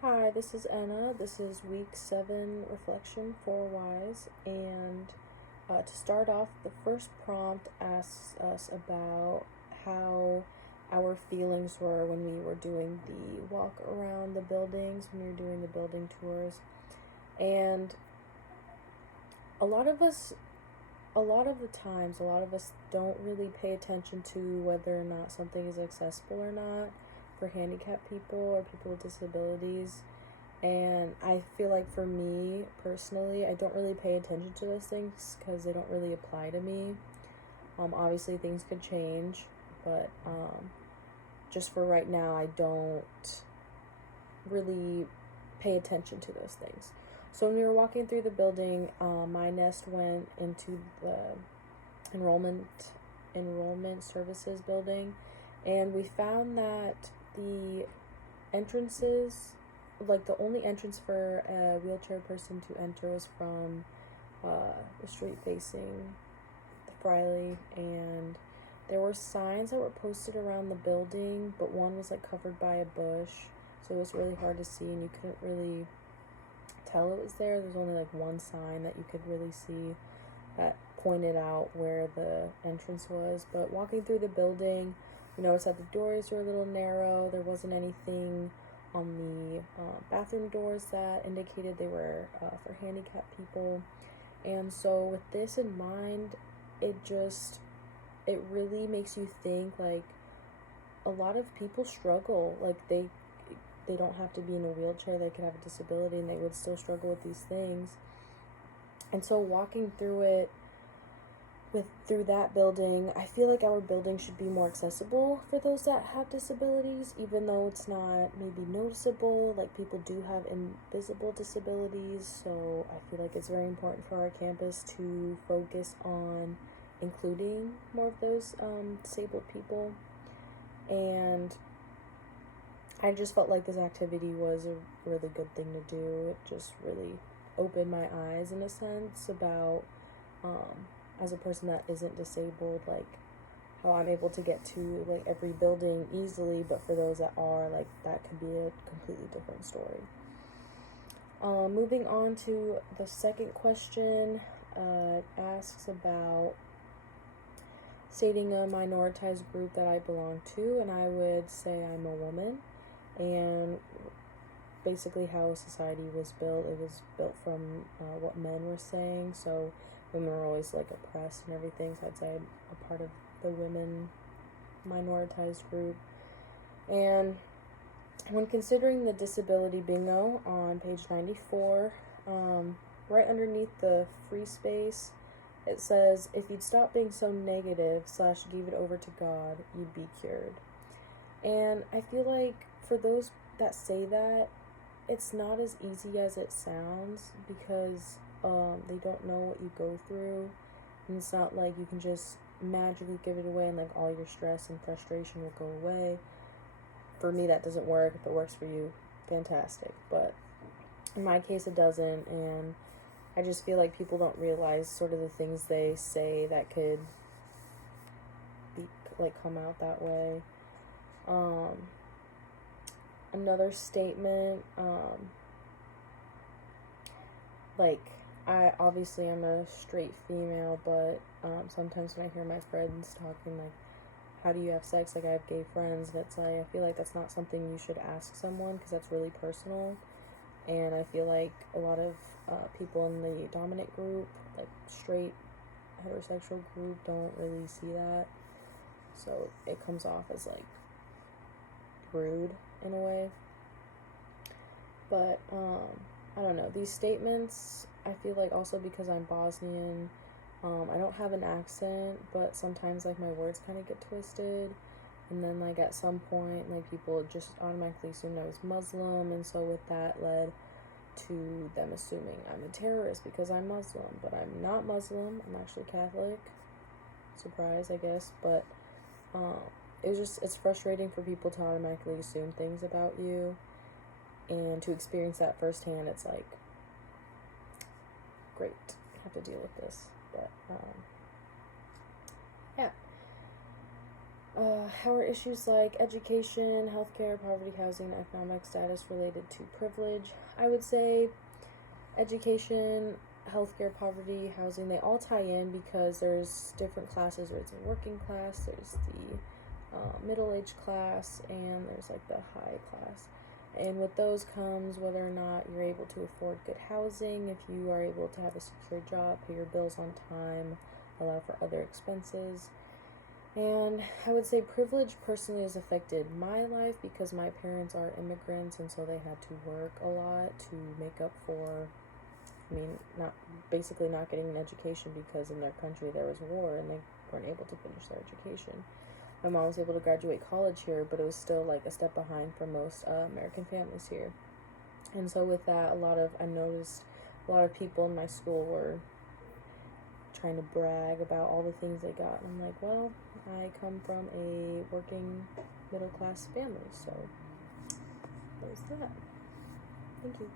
Hi, this is Anna. This is week 7 reflection for Wise. And to start off, the first prompt asks us about how our feelings were when we were doing the walk around the buildings, when we were doing the building tours. And a lot of us, a lot of the times, a lot of us don't really pay attention to whether or not something is accessible or not for handicapped people or people with disabilities. And I feel like for me personally, I don't really pay attention to those things because they don't really apply to me. Obviously things could change, but just for right now, I don't really pay attention to those things. So when we were walking through the building, my nest went into the enrollment services building, and we found that the entrances, like the only entrance for a wheelchair person to enter was from the street facing the Friley, and there were signs that were posted around the building, but one was like covered by a bush, so it was really hard to see, and you couldn't really tell it was there. There's only like one sign that you could really see that pointed out where the entrance was. But walking through the building, we noticed that the doors were a little narrow. There wasn't anything on the bathroom doors that indicated they were for handicapped people. And so with this in mind, it really makes you think, like, a lot of people struggle. Like, they don't have to be in a wheelchair, they could have a disability and they would still struggle with these things. And so walking through that building, I feel like our building should be more accessible for those that have disabilities, even though it's not maybe noticeable. Like, people do have invisible disabilities, so I feel like it's very important for our campus to focus on including more of those disabled people. And I just felt like this activity was a really good thing to do. It just really opened my eyes in a sense about, as a person that isn't disabled, like how I'm able to get to like every building easily, but for those that are, like, that could be a completely different story. Moving on to the second question, it asks about stating a minoritized group that I belong to, and I would say I'm a woman. And basically how society was built, it was built from what men were saying, so women were always like oppressed and everything, so I'd say I'm a part of the women minoritized group. And when considering the disability bingo on page 94, right underneath the free space, it says, if you'd stop being so negative / give it over to God, you'd be cured. And I feel like for those that say that, it's not as easy as it sounds, because they don't know what you go through, and it's not like you can just magically give it away and like all your stress and frustration will go away. For me, that doesn't work. If it works for you, fantastic, but in my case it doesn't. And I just feel like people don't realize sort of the things they say that could be like come out that way. Another statement, like, I'm a straight female, but sometimes when I hear my friends talking, like, how do you have sex? Like, I have gay friends, and it's like, I feel like that's not something you should ask someone, because that's really personal. And I feel like a lot of people in the dominant group, like straight heterosexual group, don't really see that, so it comes off as like rude in a way. But I don't know, these statements, I feel like also because I'm Bosnian, I don't have an accent, but sometimes like my words kind of get twisted, and then like at some point, like, people just automatically assumed I was Muslim, and so with that led to them assuming I'm a terrorist because I'm Muslim, but I'm not Muslim. I'm actually Catholic. Surprise, I guess. But it's frustrating for people to automatically assume things about you, and to experience that firsthand, it's like, great, I have to deal with this. But yeah. How are issues like education, healthcare, poverty, housing, economic status related to privilege? I would say education, healthcare, poverty, housing, they all tie in because there's different classes. There's a working class, there's the middle-aged class, and there's like the high class. And with those comes whether or not you're able to afford good housing, if you are able to have a secure job, pay your bills on time, allow for other expenses. And I would say privilege personally has affected my life because my parents are immigrants, and so they had to work a lot to make up for, not getting an education because in their country there was war and they weren't able to finish their education. My mom was able to graduate college here, but it was still like a step behind for most American families here. And so with that, I noticed a lot of people in my school were trying to brag about all the things they got. And I'm like, well, I come from a working middle class family, so that was that. Thank you.